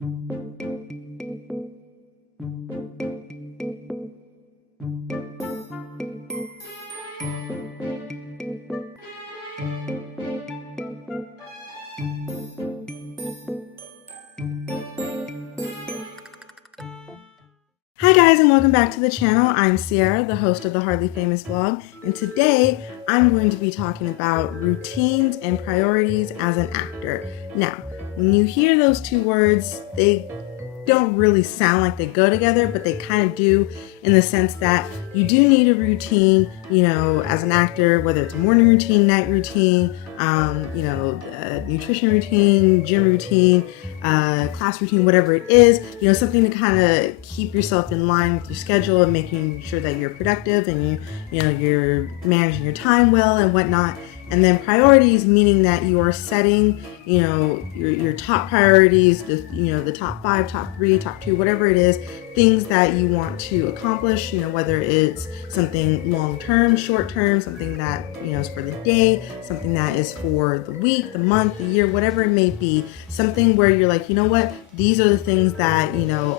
Hi guys, and welcome back to the channel. I'm Ceirra, the host of the Hardly Famous vlog, and today I'm going to be talking about routines and priorities as an actor. Now, when you hear those two words, they don't really sound like they go together, but they kind of do, in the sense that you do need a routine, as an actor, whether it's a morning routine, night routine, nutrition routine, gym routine, class routine, whatever it is, something to kind of keep yourself in line with your schedule and making sure that you're productive and you're managing your time well and whatnot. And then priorities, meaning that you are setting, your top priorities, the top 5, top 3, top 2, whatever it is, things that you want to accomplish, whether it's something long-term, short-term, something that, is for the day, something that is for the week, the month, the year, whatever it may be, something where you're like, what, these are the things that,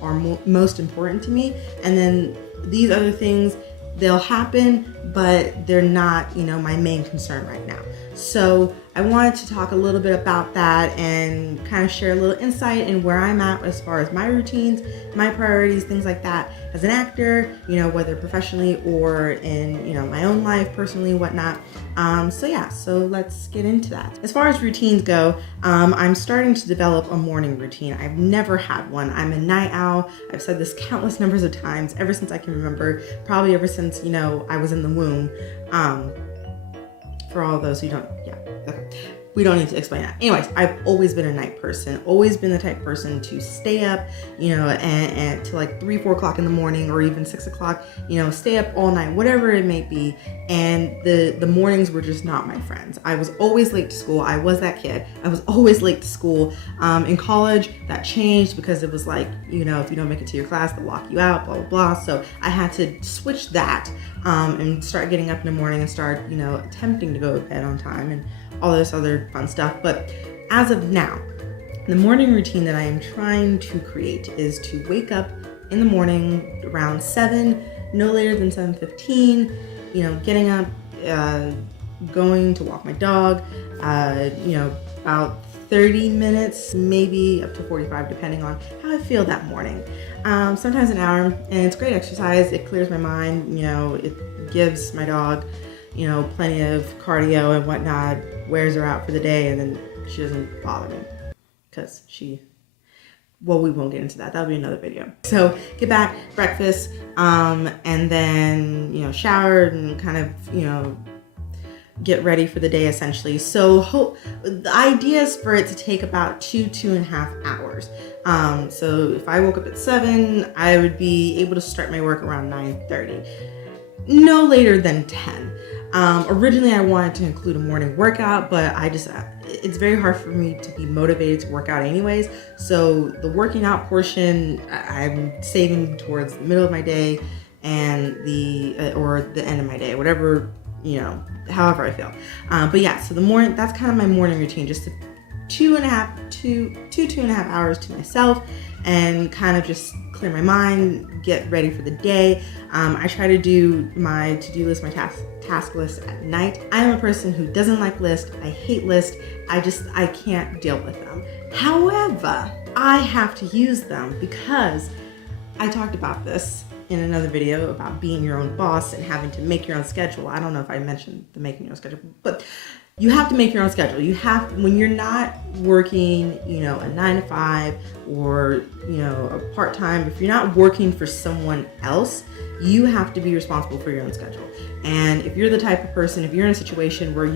are most important to me. And then these other things, they'll happen, but they're not, my main concern right now. So I wanted to talk a little bit about that and kind of share a little insight in where I'm at as far as my routines, my priorities, things like that as an actor, whether professionally or in, my own life, personally, whatnot. So let's get into that. As far as routines go, I'm starting to develop a morning routine. I've never had one. I'm a night owl. I've said this countless numbers of times ever since I can remember, probably ever since, I was in the womb. For all those who don't, okay. We don't need to explain that. Anyways, I've always been a night person, always been the type of person to stay up, and to like 3, 4 o'clock in the morning, or even 6 o'clock, stay up all night, whatever it may be. And the mornings were just not my friends. I was always late to school. I was that kid. I was always late to school. In college, that changed because it was like, if you don't make it to your class, they'll lock you out, blah, blah, blah. So I had to switch that, and start getting up in the morning and start, attempting to go to bed on time and all this other fun stuff. But as of now, the morning routine that I am trying to create is to wake up in the morning around 7, no later than 7:15, getting up, going to walk my dog, about 30 minutes, maybe up to 45, depending on how I feel that morning. Sometimes an hour, and it's great exercise. It clears my mind, it gives my dog, plenty of cardio and whatnot, wears her out for the day, and then she doesn't bother me because we won't get into that. That'll be another video. So get back, breakfast, and then, shower and kind of, get ready for the day essentially. So the idea is for it to take about 2.5 hours. So if I woke up at 7, I would be able to start my work around 9:30. No later than 10. Originally I wanted to include a morning workout, but it's very hard for me to be motivated to work out anyways. So the working out portion, I'm saving towards the middle of my day and or the end of my day, whatever, however I feel. But yeah, so that's kind of my morning routine, just 2.5 hours to myself and kind of just clear my mind, get ready for the day. I try to do my to-do list, my task list at night. I am a person who doesn't like lists. I hate lists. I can't deal with them. However, I have to use them because I talked about this in another video about being your own boss and having to make your own schedule. I don't know if I mentioned the making your own schedule, but you have to make your own schedule. When you're not working, a 9 to 5 or, a part-time, if you're not working for someone else, you have to be responsible for your own schedule. And if you're the type of person, if you're in a situation where,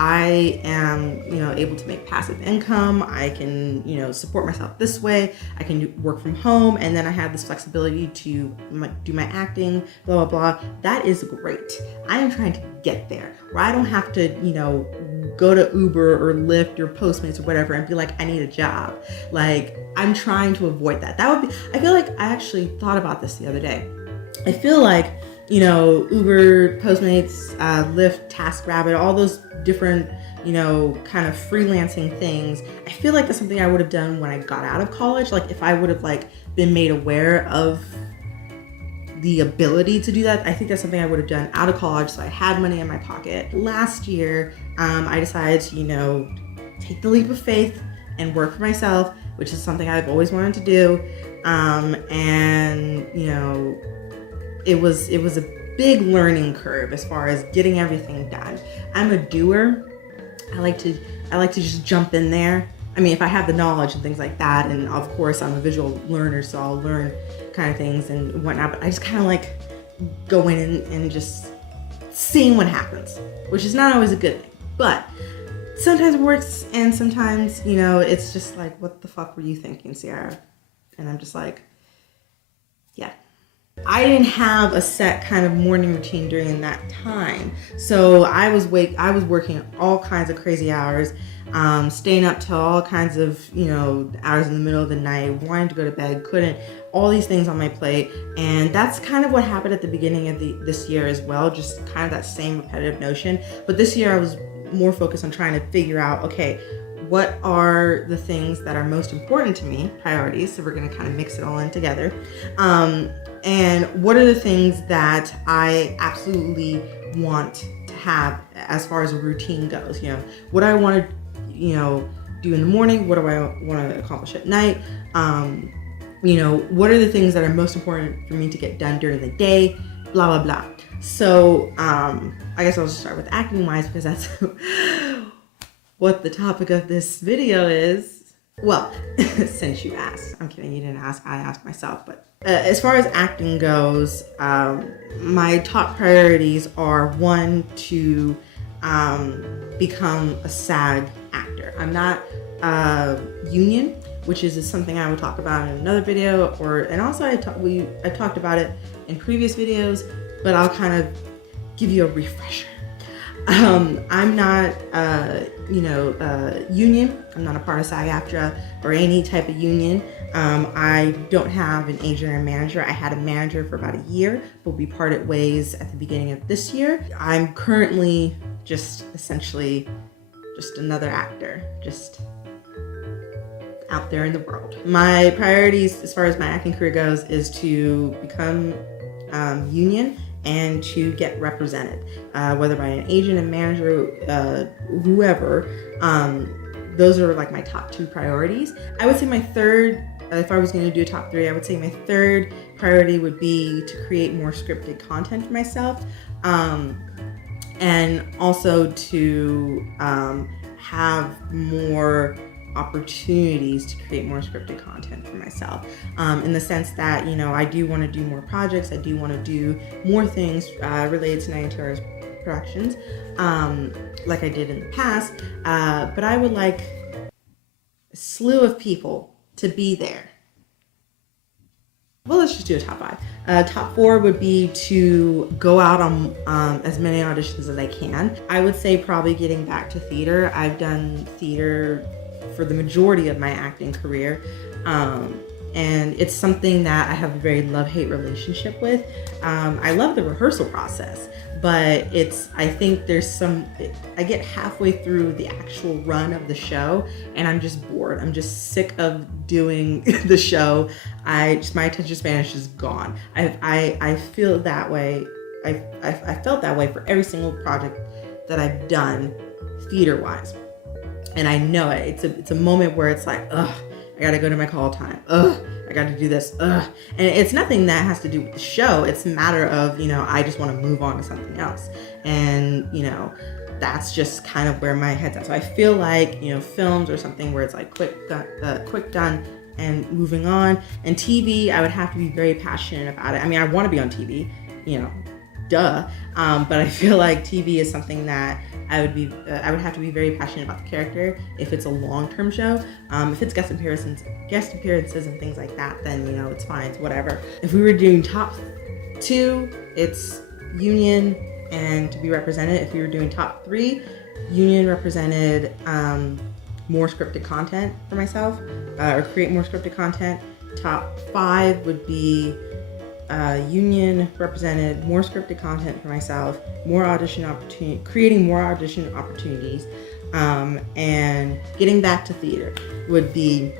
I am, able to make passive income, I can, support myself this way, I can work from home, and then I have this flexibility to do my acting, blah, blah, blah. That is great. I am trying to get there where I don't have to, go to Uber or Lyft or Postmates or whatever and be like, I need a job. Like, I'm trying to avoid that. I feel like I actually thought about this the other day. I feel like, Uber, Postmates, Lyft, TaskRabbit, all those different, you know, kind of freelancing things. I feel like that's something I would have done when I got out of college. Like if I would have like been made aware of the ability to do that, I think that's something I would have done out of college, so I had money in my pocket. Last year, I decided to, you know, take the leap of faith and work for myself, which is something I've always wanted to do. And you know, it was a big learning curve as far as getting everything done. I'm a doer. I like to just jump in there. I mean, if I have the knowledge and things like that, and of course I'm a visual learner, so I'll learn kind of things and whatnot, but I just kind of like go in and just seeing what happens, which is not always a good thing, but sometimes it works, and sometimes, you know, it's just like, what the fuck were you thinking, Ceirra? And I'm just like, yeah. I didn't have a set kind of morning routine during that time. So I was working all kinds of crazy hours, staying up till all kinds of, you know, hours in the middle of the night, wanting to go to bed, couldn't, all these things on my plate. And that's kind of what happened at the beginning of this year as well, just kind of that same repetitive notion. But this year I was more focused on trying to figure out, okay, what are the things that are most important to me, priorities, so we're gonna kind of mix it all in together. And what are the things that I absolutely want to have as far as a routine goes? You know, what do I want to, you know, do in the morning? What do I want to accomplish at night? You know, what are the things that are most important for me to get done during the day? Blah, blah, blah. So I guess I'll just start with acting wise, because that's what the topic of this video is. Well, since you asked, I'm kidding, you didn't ask, I asked myself. But as far as acting goes, my top priorities are, one, to become a SAG actor. I'm not union, which is something I will talk about in another video, and also I talked about it in previous videos, but I'll kind of give you a refresher. I'm not, union. I'm not a part of SAG-AFTRA or any type of union. I don't have an agent or manager. I had a manager for about a year, but we parted ways at the beginning of this year. I'm currently just essentially just another actor, just out there in the world. My priorities as far as my acting career goes is to become union and to get represented, whether by an agent, a manager, whoever. Those are like my top two priorities. I would say my third, if I was going to do a top three, I would say my third priority would be to create more scripted content for myself, and also to have more opportunities to create more scripted content for myself, in the sense that, you know, I do want to do more projects. I do want to do more things related to 90 Hours Productions, like I did in the past, but I would like a slew of people to be there. Well, let's just do a top five. Top four would be to go out on as many auditions as I can. I would say probably getting back to theater. I've done theater for the majority of my acting career, and it's something that I have a very love-hate relationship with. I love the rehearsal process, but I think I get halfway through the actual run of the show and I'm just bored. I'm just sick of doing the show. My attention span is just gone. I feel that way. I felt that way for every single project that I've done theater-wise. And I know it. It's a moment where it's like, ugh, I gotta go to my call time. Ugh, I gotta do this. Ugh. And it's nothing that has to do with the show. It's a matter of, you know, I just want to move on to something else. And, you know, that's just kind of where my head's at. So I feel like, you know, films or something where it's like quick done and moving on. And TV, I would have to be very passionate about it. I mean, I want to be on TV, you know, duh. But I feel like TV is something that I would have to be very passionate about the character if it's a long-term show. If it's guest appearances and things like that, then, you know, it's fine, it's whatever. If we were doing top two, it's union and to be represented. If we were doing top three, union represented, more scripted content for myself, or create more scripted content. Top five would be union represented, more scripted content for myself, creating more audition opportunities, And getting back to theater would be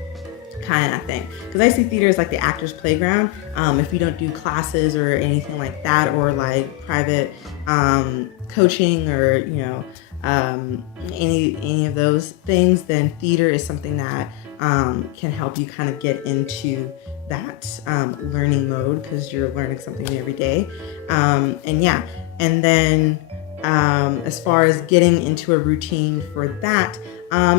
kind of thing, because I see theater as like the actor's playground. If you don't do classes or anything like that, or like private coaching, or any of those things, then theater is something that can help you kind of get into that learning mode, because you're learning something new every day. And then as far as getting into a routine for that,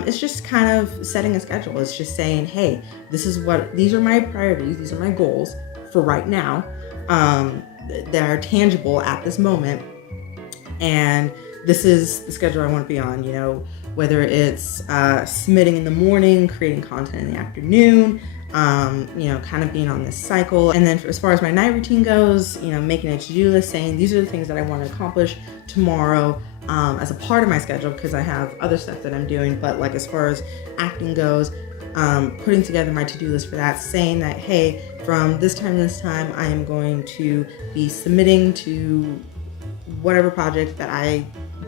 it's just kind of setting a schedule. It's just saying, hey, these are my priorities, these are my goals for right now, that are tangible at this moment, and this is the schedule I want to be on. Whether it's submitting in the morning, creating content in the afternoon, kind of being on this cycle. And then as far as my night routine goes, making a to-do list, saying these are the things that I want to accomplish tomorrow, as a part of my schedule, because I have other stuff that I'm doing. But like as far as acting goes, putting together my to-do list for that, saying that, hey, from this time to this time, I am going to be submitting to whatever project that I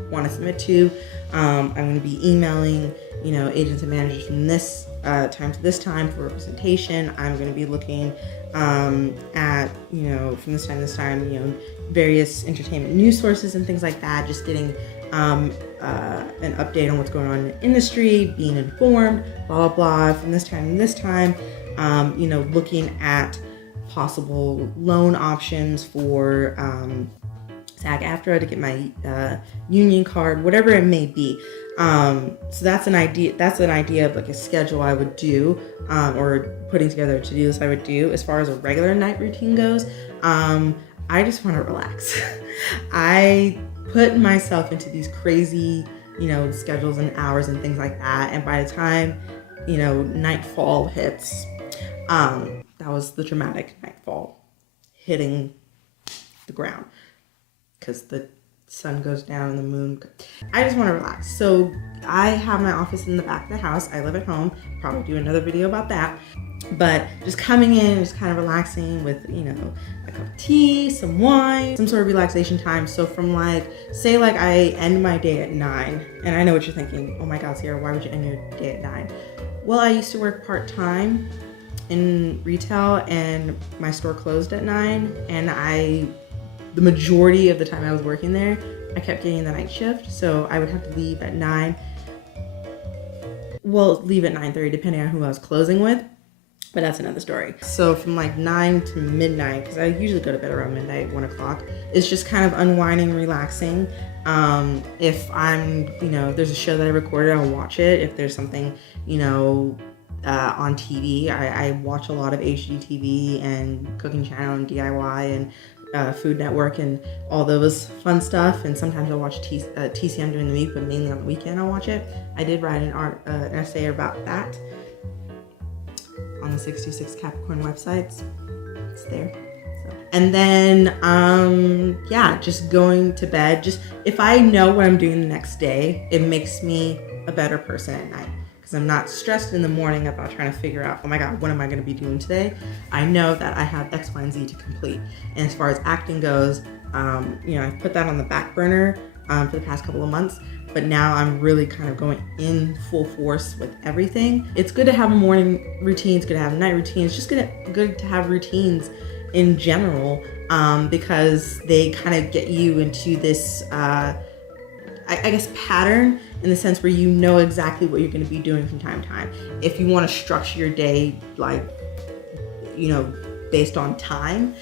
want to submit to. I'm going to be emailing, agents and managers from this time to this time for representation. I'm going to be looking at, from this time to this time, various entertainment news sources and things like that, just getting an update on what's going on in the industry, being informed, blah, blah, blah, from this time to this time, looking at possible loan options for SAG-AFTRA to get my union card, whatever it may be. So that's an idea. That's an idea of like a schedule I would do, or putting together a to-do list I would do. As far as a regular night routine goes, I just want to relax. I put myself into these crazy, schedules and hours and things like that. And by the time, nightfall hits, that was the dramatic nightfall hitting the ground, because the sun goes down and the moon. I just want to relax. So I have my office in the back of the house. I live at home. Probably do another video about that. But just coming in, just kind of relaxing with, a cup of tea, some wine, some sort of relaxation time. So from say I end my day at 9, and I know what you're thinking. Oh my God, Ceirra, why would you end your day at 9? Well, I used to work part-time in retail, and my store closed at 9, and the majority of the time I was working there, I kept getting the night shift, so I would have to leave at 9. Well, leave at 9:30, depending on who I was closing with, but that's another story. So from 9 to midnight, because I usually go to bed around midnight, 1 o'clock, it's just kind of unwinding, relaxing. If I'm, there's a show that I recorded, I'll watch it. If there's something, on TV, I watch a lot of HGTV and Cooking Channel and DIY and Food Network and all those fun stuff. And sometimes I'll watch TCM during the week, but mainly on the weekend I'll watch it. I did write an essay about that on the 66 Capricorn websites. It's there. So. And then, just going to bed. Just if I know what I'm doing the next day, it makes me a better person at night. I'm not stressed in the morning about trying to figure out, oh my God, what am I going to be doing today? I know that I have X, Y, and Z to complete. And as far as acting goes, I've put that on the back burner for the past couple of months, but now I'm really kind of going in full force with everything. It's good to have a morning routine. It's good to have a night routine. It's just good to have routines in general, because they kind of get you into this, I guess, pattern, in the sense where you know exactly what you're going to be doing from time to time. If you want to structure your day, based on time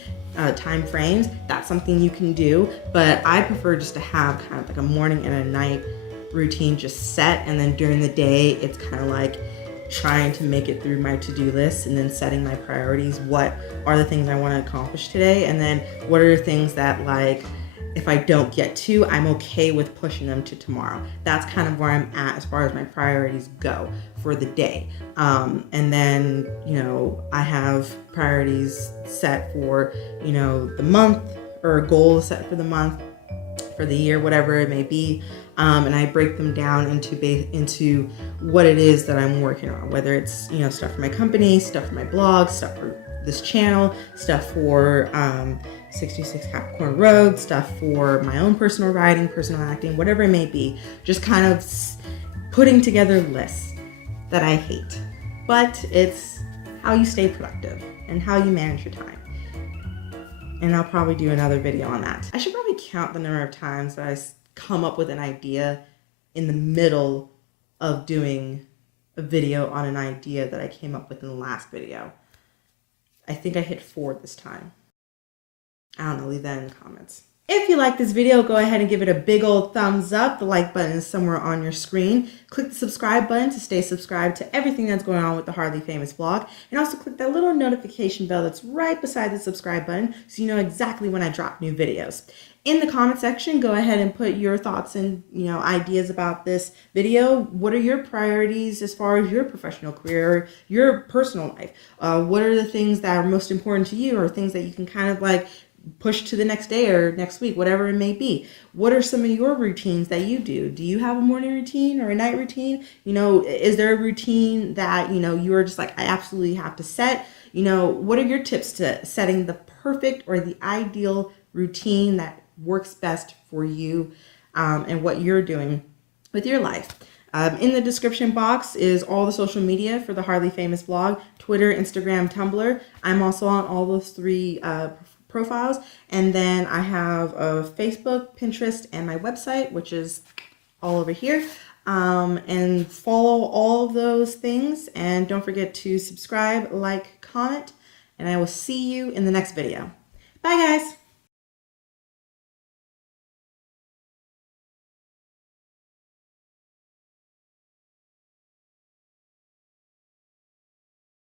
frames, that's something you can do. But I prefer just to have kind of like a morning and a night routine just set, and then during the day, it's kind of like trying to make it through my to-do list, and then setting my priorities. What are the things I want to accomplish today? And then what are the things that, if I don't get to, I'm okay with pushing them to tomorrow. That's kind of where I'm at as far as my priorities go for the day. And then, I have priorities set for, the month, or goals set for the month, for the year, whatever it may be. And I break them down into what it is that I'm working on, whether it's, stuff for my company, stuff for my blog, stuff for this channel, stuff for 66 Capricorn Road, stuff for my own personal writing, personal acting, whatever it may be. Just kind of putting together lists that I hate, but it's how you stay productive and how you manage your time. And I'll probably do another video on that. I should probably count the number of times that I come up with an idea in the middle of doing a video on an idea that I came up with in the last video. I think I hit 4 this time. I don't know, leave that in the comments. If you like this video, go ahead and give it a big old thumbs up. The like button is somewhere on your screen. Click the subscribe button to stay subscribed to everything that's going on with the Hardly Famous vlog. And also click that little notification bell that's right beside the subscribe button so you know exactly when I drop new videos. In the comment section, go ahead and put your thoughts and ideas about this video. What are your priorities as far as your professional career, your personal life? What are the things that are most important to you, or things that you can kind of like push to the next day or next week, whatever it may be? What are some of your routines that you do? Do you have a morning routine or a night routine? Is there a routine that, you are just like, I absolutely have to set? What are your tips to setting the perfect or the ideal routine that works best for you and what you're doing with your life? In the description box is all the social media for the Hardly Famous vlog: Twitter, Instagram, Tumblr. I'm also on all those 3 profiles, and then I have a Facebook, Pinterest, and my website, which is all over here. And follow all of those things, and don't forget to subscribe, like, comment, and I will see you in the next video. Bye guys.